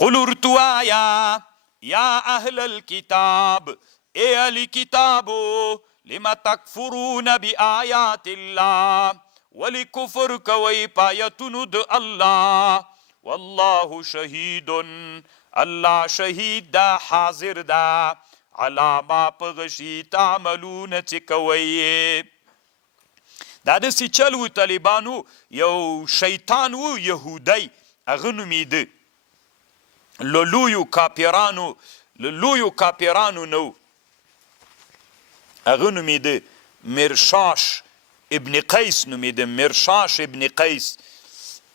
قل ارتوایا یا اهل الكتاب اے اهل کتابو لما تکفرون بآیات اللہ ولی کفر کوئی پایتونو د اللہ واللہ شہید اللہ شہید دا حاضر دا علا ما پغشی تعملون چی کوئی. دا دسی چل و طالبانو یو شیطان و یهودی اغه نومیده لویو کاپیرانو نو اغه نومیده مرشاش ابن قیس نومیده مرشاش ابن قیس.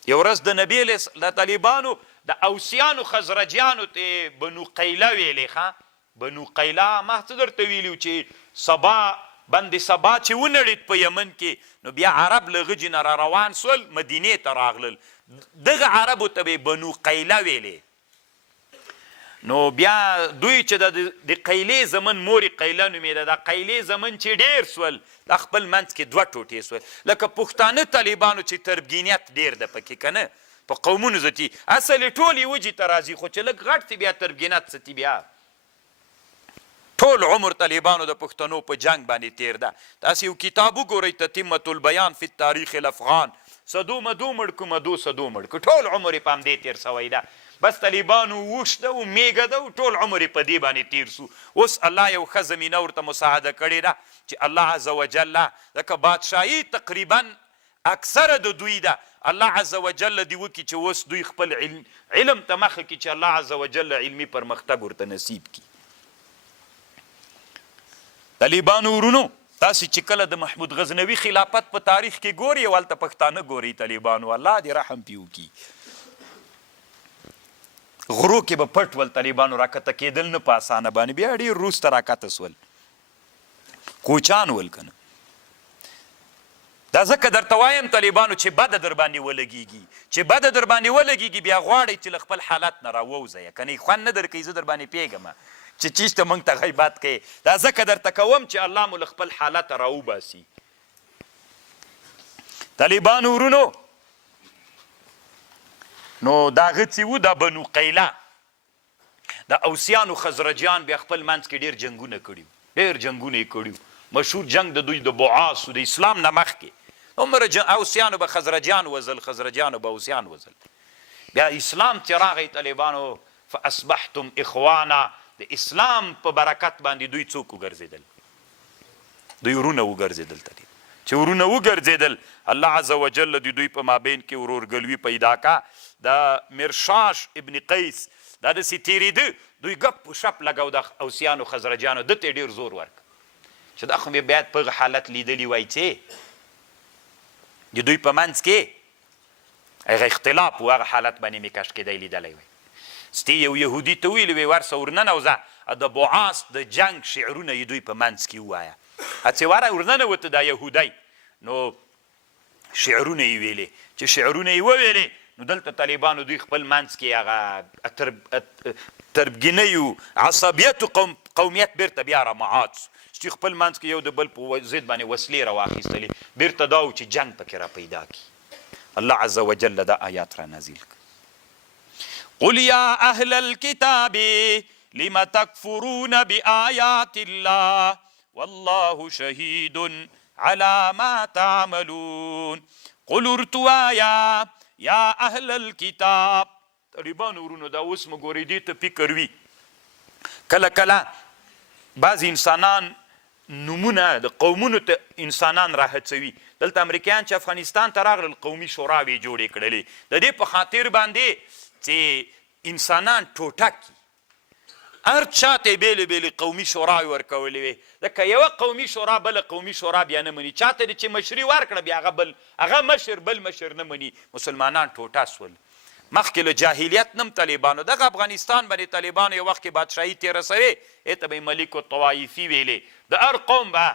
یو ورځ د نبی د طالبانو د اوسیانو خزرجیانو ته بنو قیله ویلې ښه بنو قیله ما څه درته ویلي چې سبا بند سبا چې ونړېد په یمن کې نو بیا عرب له غجې نه را روان سول مدینې ته راغلل دغه عربو ته به بنو قیله ویلې. نو بیا دوی چې د قیلې زمن مورې قیله نومېده دا قیلې زمن چې ډېر سول دا خپل منځ کې دوه ټوټې سول لکه پښتانه طالبانو چې تربګینیت ډېر ده پکې که نه په قومونو زتي اصل یې ټول یې وجې ته راځي خو چې لږ غټ سي بیا تربګینت ستي بیا ټول عمر طالبانو د پښتنو په جنگ باندې تیر ده. تاسې یو کتاب وګورئ تتمة البیان فی التاریخ الافغان صدو مدو مړ که مدو صدو مړ که ټول عمر یې په همدې تیر سوی ده بس طالبانو وشته و میږه ده و ټول عمر یې په دې باندې تیر سو. اوس الله یو ښه زمینه ورته مساعده کړې ده چې الله عز وجل ځکه بادشاهي تقریبا اکثره د دوی ده الله عز وجل دې وکړي چې اوس دوی خپل علم ته مخه کړي چې الله عز وجل علمي پرمختګ ورته نصیب کړي. طالبانو ورونو تاسې چې کله د محمود غزنوي خلافت په تاریخ کې ګوري هلته پښتانه ګوري طالبانو الله دې رحم پې وکړي. غرو کې به پټ ول طالبانو راکته کېدل نه په اسانه باندې بیا ډېر وروسته راکته سول کوچان ول که نه. دا ځکه درته وایم طالبانو چې بده در باندې ولګېږي بیا غواړئ چې له خپل حالت نه راووځئ که نه خوند نه درکوي زه در باندې پوهېږم چې چیز ته موږ ته غیبت کوي دا ځکه درته کوم چې الله مو له خپل حالته راوباسي. طالبانو ورونو نو دا غڅې و دا بنو قیله د اوسیانو خزرجیان بیا خپل منځ کې ډېر جنګونه یې کړي مشهور جنگ د دوی د بعاثو د اسلام نه مخکې عمره اوسیانو به خزرجیان وزل خزرجیانو به اوسیان وزل بیا اسلام چې راغی طالبانو فاصبحتم اخوانا د اسلام په برکت باندې دوی څوک وګرځېدل دوی ورونه وګرځېدل چې ورونه وګرځېدل الله عز وجل دوی په مابین کې ورورګلوي پیدا کا. د مرشاش ابن قیس دا داسې تېرېده دوی ګپ و شپ لګو د اوسیانو خزرجیانو ده ته ډېر زور ورک چې دا خو مې باید په هغه حالت لیدلی وای چې د دوی په منځ کې هغه اختلاف و هغه حالت باندې مې کش کېدی لیدلی وای. ستی یو یهودي ته ویلي وی ورسه ورننوځه د بعاث د جنګ شعرونه یې دوی په منځ کې ووایه هڅې واره ورننوته دا یهودی نو شعرونه یې ویلې چې شعرونه یې وویلې نو دلته طالبانو دوی خپل منځ کې هغه تربګینۍ عصبیت قومیت بیرته بیا رامعاد سو چې خپل منځ کې یو د بل په ضد باندې وسلې راواخیستلې بیرته دا و چې جنګ پکې را پیدا کړي. الله عز وجل دا آیات را نازل کړي. قل یا اهل الكتاب لم تکفرون بآیات الله والله شهید على ما تعملون. قل ارتوایا یا اهل الكتاب طالبانو ورونو دا اوس مو ګورئ دې ته فکر وي کله کله بعضې انسانان نومونه د قومونو ته انسانان راهڅوي. دلته امریکایان چې افغانستان ته راغلل قومي شوراوې جوړې کړلې د دې په خاطر باندې چې انسانان ټوټه کړي هر چا ته یې بېلې بېلې قومي شوراوې ورکولې وې ځکه یوه قومي شورا بله قومي شورا بیا نه مني چا ته دې چې مشري ورکړه بیا هغه مشر بل مشر نه مني مسلمانان ټوټه سول. مخکې له جاهلیت نم طالبانو دغه افغانستان باندې طالبانو یو وخت کې بادشاهي تېره سوې هغې ته به یې ملیک الطوایفي ویلې د هر قوم به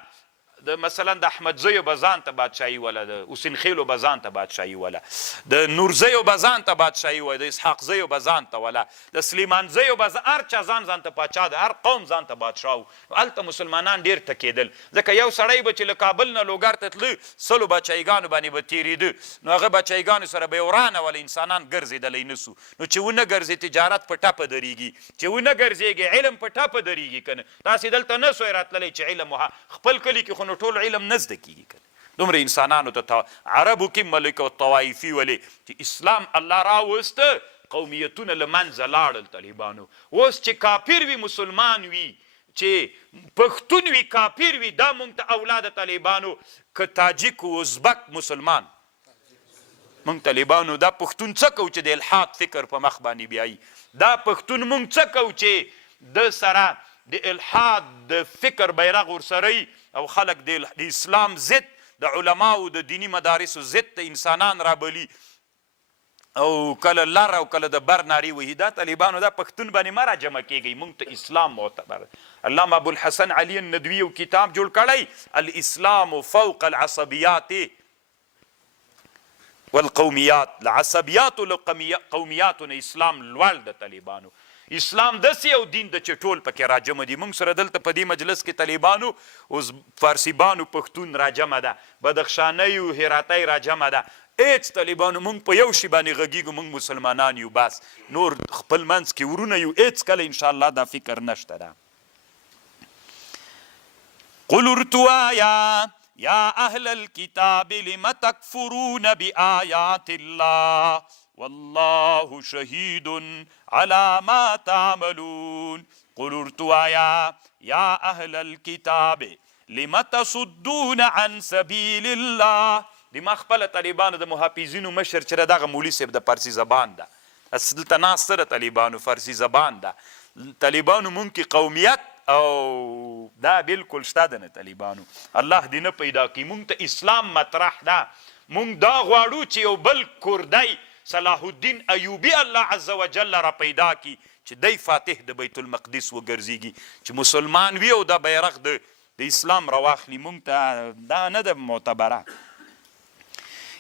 د مثلا د احمدزیو به ځان ته بادشاهي وله، د حسین خیلو به ځان ته بادشاهي وله، د نورزیو به ځان ته بادشاهي وله، د اسحاقزیو به ځان ته وله، د سلیمانزیو به هر چا ځان ته پاچا ده، هر قوم ځان ته بادشاه و. هلته مسلمانان ډېر ټکېدل، ځکه یو سړی به چې له کابل نه لوګر ته تله 100 بادشاهیګانو باندې به تېرېده، نو هغه بادشاهیګانو سره به یې ورانوله، انسانان ګرځېدلی نه سو. نو چې ونه ګرځې تجارت په ټپه درېږي، چې ونه ګرځېږي علم په ټپه درېږي که نه. تاسې دلته نه سوی راتللی چې علم خپل کلي کې خو نو ټول علم نه زده کېږي که نه. دومره انسانانو ته عربو کې ملک او طوایفي ولې چې اسلام الله راوسته، قومیتونه له منځه لاړل طالبانو. اوس چې کافر وي مسلمان وي، چې پښتون وي کافر وي، دا مونږ ته اولاد طالبانو، که تاجک و ازبک مسلمان، مونږ طالبانو دا پښتون څه کوو چې د الحاد فکر په مخ باندې بیایي؟ دا پښتون مونږ څه کوو چې د سره د الحاد د فکر بیرغ ورسره او خلک د اسلام ضد، د علماو د دینی مدارسو ضد ته انسانان رابلي او کله لر او کله د بر نارې وهي؟ دا طالبانو دا پښتون باندې مه راجمع کېږئ، مونږ ته اسلام معتبر. علامه ابوالحسن علي الندوي یو کتاب جوړ کړی، الاسلام فوق العصبیات والقومیات. العصبیات والقومیاتو نه اسلام لوړ د طالبانو. اسلام داسې یو دین ده چې ټول پکې راجمع دي. موږ سره دلته په دې مجلس کې طالبانو اوس فارسیبانو پښتون راجمع ده، بدخشانی او هراتی راجمع ده. هېڅ طالبانو موږ په یو شي باندې غږیږو، موږ مسلمانان یو، بس نور خپل منځ کې ورونه یو. هېڅ کله انشاءالله دا فکر نشته ده. قل ارتوایا یا اهل الكتاب لم تکفرون بآیات الله والله شهید على ما تعملون. قل ارتوایا یا اهل الكتاب لم تصدون عن سبیل الله. د ما خپله طالبانو د محافظینو مشر چې دغه مولي صاحب د فارسي زبان ده، دلته ناست سره طالبانو فارسي زبان ده. طالبانو مونږ کې قومیت او دا بالکل شته ده نه. طالبانو الله دې نه پیدا کړي. مونږ ته اسلام مطرح ده. مونږ دا غواړو چې یو بل کردی صلاح الدین ایوبی الله عز وجل را پیدا کی چې دی فاتح د بیت المقدس وګرځېږي، چې مسلمان وي او دا بیرغ د اسلام راواخلي. مونږ ته دا نه ده معتبره.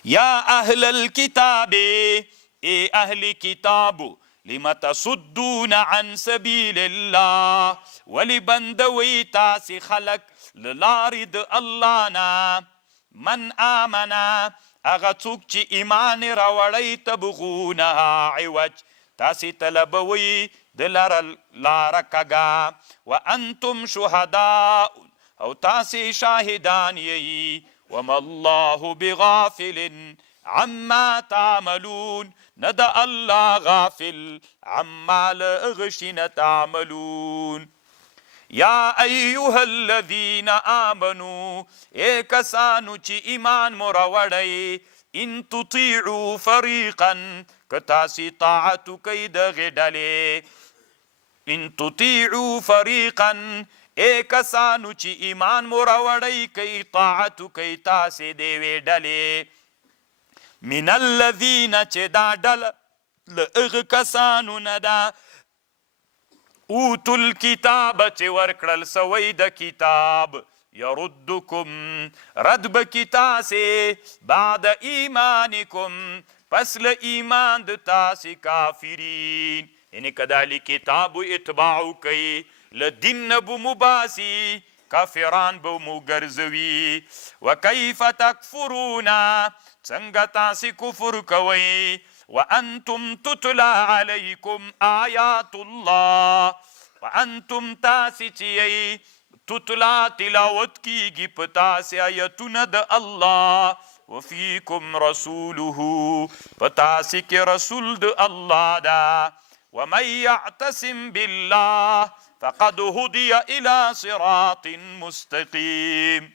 یا اهل الكتاب، ای اهل کتابو، لم تصدون عن سبیل الله، ولی بندوی تاسی خلق للاری د الله نه. من آمنا، اغه څوک چې ایمان راوړی، تبغونها عوج، تاسې طلبوئ د لاره کږه، وانتم شهداء، او تاسې شاهدان یئ، وما الله بغافل عما تعملون، نه د الله غافل عما له هغه شي نه تعملون. یا ایها الذین آمنوا، ای کسانو چې ایمان مو راوړی، ان تطیعوا فریقا، که تاسې طاعت وکئ دغې ډلې، ان تطیعوا فریقا، ای کسانو چې ایمان مو راوړی، کوي طاعت وکئ تاسې د یوې ډلې، من الذین، چې دا ډله له هغه کسانو نه ده، اوتو الکتاب، چې ورکړل سوی د کتاب، یردکم، رد بکی تاسې، بعد ایمانکم، پس له ایمان د تاسې کافرین. یعنی که دا کتاب اتباع کوي، له دین نه به مو باسي، کافران به مو ګرځوي. وکیف تکفرون، څنګه تاسې کفر کوئ، وانتم تتلا علیکم آیات الله، وانتم تاسې چې یئ تتلا تلاوت کیږي په تاسې آیتونه د الله، وفیکم رسوله، په تاسې کې رسول د الله ده. ومن یعتصم بالله فقد هدی الى صراط مستقیم.